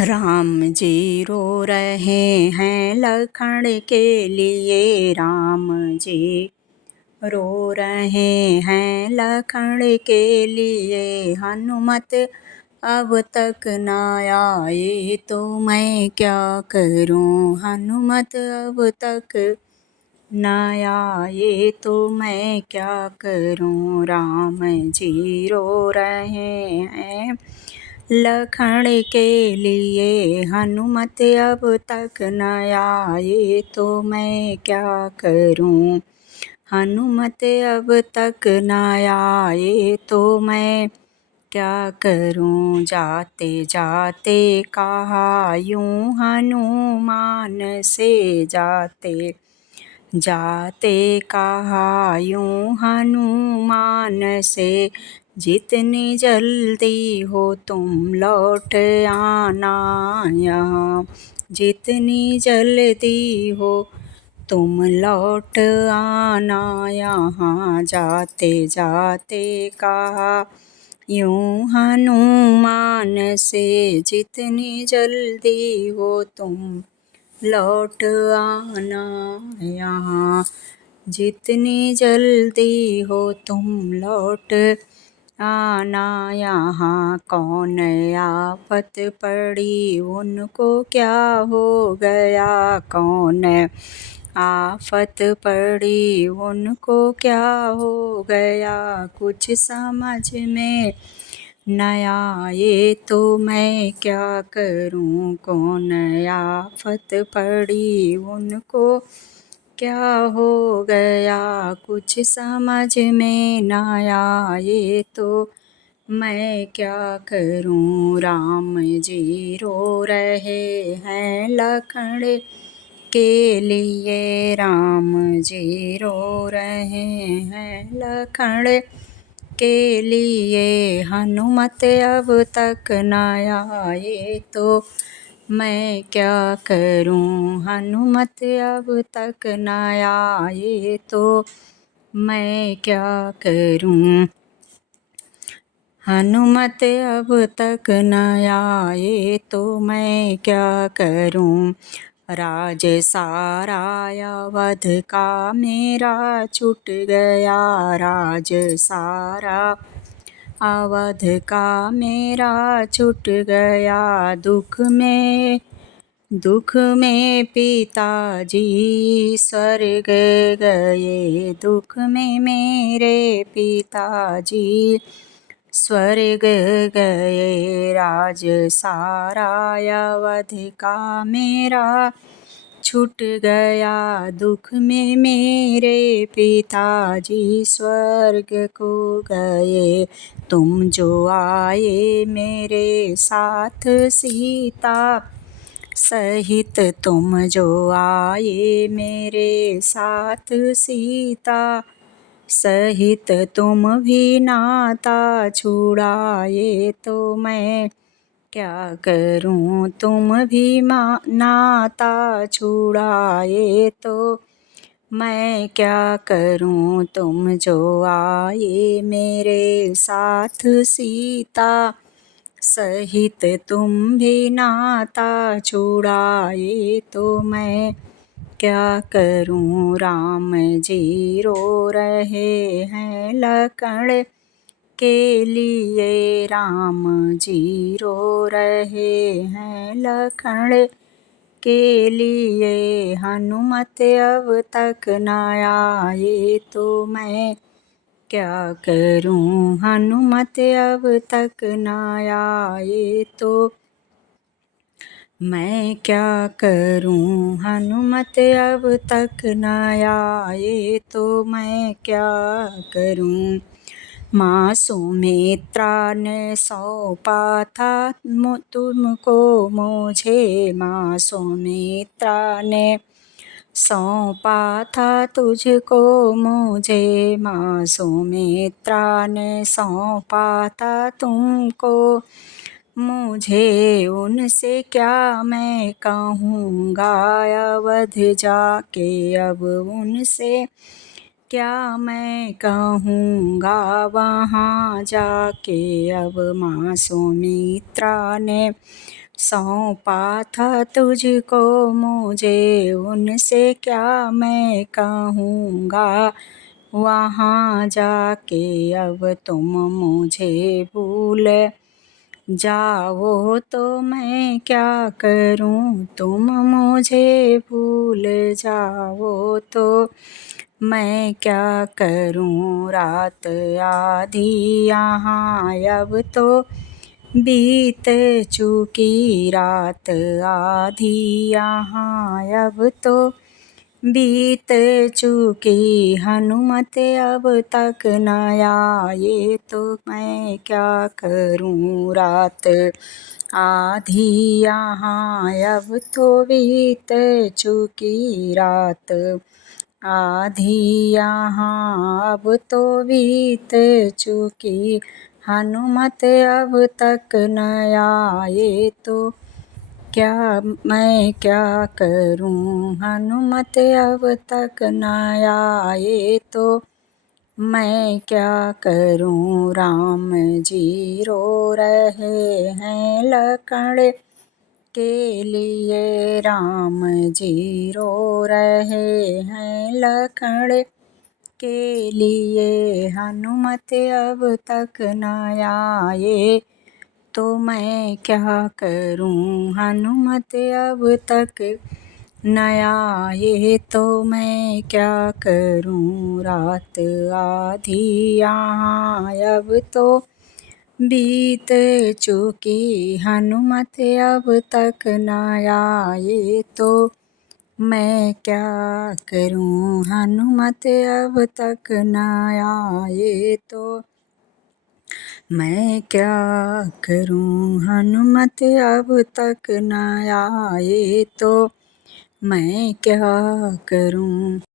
राम जी रो रहे हैं लखन के लिए। राम जी रो रहे हैं लखन के लिए। हनुमत अब तक न आए तो मैं क्या करूं। हनुमत अब तक न आए तो मैं क्या करूं। राम जी रो रहे हैं लखन के लिए। हनुमत अब तक न आए तो मैं क्या करूं। हनुमत अब तक न आए तो मैं क्या करूं। जाते जाते कहा यूं हनुमान से। जाते जाते कहा यूं हनुमान से। जितनी जल्दी हो तुम लौट आना यहाँ। जितनी जल्दी हो तुम लौट आना यहाँ। जाते जाते कहा यूं हनुमान से। जितनी जल्दी हो तुम लौट आना यहाँ। जितनी जल्दी हो तुम लौट आना यहाँ। कौन आफत पड़ी उनको क्या हो गया। कौन आफत पड़ी उनको क्या हो गया। कुछ समझ में न आए तो मैं क्या करूं। कौन आफत पड़ी उनको क्या हो गया। कुछ समझ में न आए तो मैं क्या करूं। राम जी रो रहे हैं लखन के लिए। राम जी रो रहे हैं लखन के लिए। हनुमत अब तक न आए तो मैं क्या करूं। हनुमत अब तक न आए तो मैं क्या करूं। हनुमत अब तक न आए तो मैं क्या करूं। राज सारा अवध का मेरा छूट गया। राज सारा अवध का मेरा छूट गया। दुख में पिताजी स्वर्ग गए। दुख में मेरे पिताजी स्वर्ग गए। राज सारा अवध का मेरा छूट गया। दुख में मेरे पिताजी स्वर्ग को गए। तुम जो आए मेरे साथ सीता सहित। तुम जो आए मेरे साथ सीता सहित। तुम भी नाता छुड़ाए तो मैं क्या करूं। तुम भी नाता छुड़ाए तो मैं क्या करूं। तुम जो आए मेरे साथ सीता सहित। तुम भी नाता छुड़ाए तो मैं क्या करूं। राम जी रो रहे हैं लखन के लिए। राम जी रो रहे हैं लखन के लिए। हनुमत अब तक न आए तो मैं क्या करूं। हनुमत अब तक न आए तो मैं क्या करूं। हनुमत अब तक न आए तो मैं क्या करूं। माँ सुमित्रा ने सौंपा था तुमको मुझे। माँ सुमित्रा ने सौंपा था तुझको मुझे। माँ सुमित्रा ने सौंपा था तुमको मुझे। उनसे क्या मैं कहूँगा अवध जाके। अब उनसे क्या मैं कहूँगा वहाँ जाके। अब माँ सुमित्रा ने सौंपा था तुझको मुझे उनसे क्या मैं कहूँगा, वहाँ जाके अब तुम मुझे भूल जाओ तो मैं क्या करूँ, तुम मुझे भूल जाओ तो मैं क्या करूँ। रात आधी यहाँ अब तो बीत चुकी, रात आधी यहाँ अब तो बीत चुकी, हनुमत अब तक न आए तो मैं क्या करूँ। रात आधी यहाँ अब तो बीत चुकी, रात आधी यहाँ अब तो बीत चुकी, हनुमत अब तक न आए तो क्या मैं क्या करूँ। हनुमत अब तक न आए तो मैं क्या करूँ। राम जी रो रहे हैं लखन के लिए, राम जी रो रहे हैं लखन के लिए, हनुमत अब तक न आए तो मैं क्या करूँ। हनुमत अब तक न आए तो मैं क्या करूँ। रात आधी यहाँ अब तो बीत चुकी, हनुमत अब तक न आए तो मैं क्या करूँ। हनुमत अब तक न आए तो मैं क्या करूँ। हनुमत अब तक न आए तो मैं क्या करूँ।